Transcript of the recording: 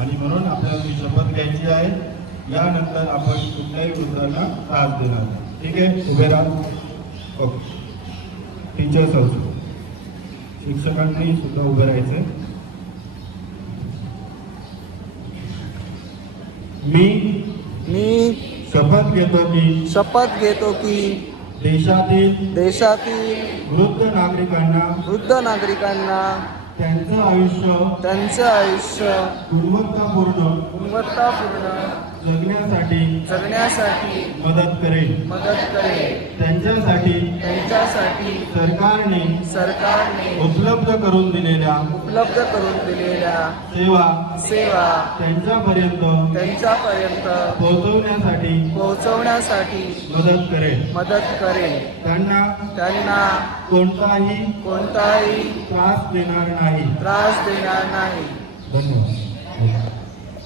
आणि म्हणून आपल्याला ती शपथ घ्यायची आहे. यानंतर आपण कुठल्याही वृद्धांना त्रास देणार नाही. ठीक आहे, उभे राहा. ओके. टीचर्स ऑल्सो, शिक्षकांनी सुद्धा उभे राहायचे. मी शपथ घेतो की देशातील वृद्ध नागरिकांना त्यांचं आयुष्य गुणवत्तापूर्ण जगण्यासाठी मदत करेल. त्यांच्यासाठी सरकारने उपलब्ध करून दिलेल्या सेवा त्यांच्यापर्यंत पोहोचवण्यासाठी मदत करेल. त्यांना कोणताही त्रास देणार नाही. धन्यवाद.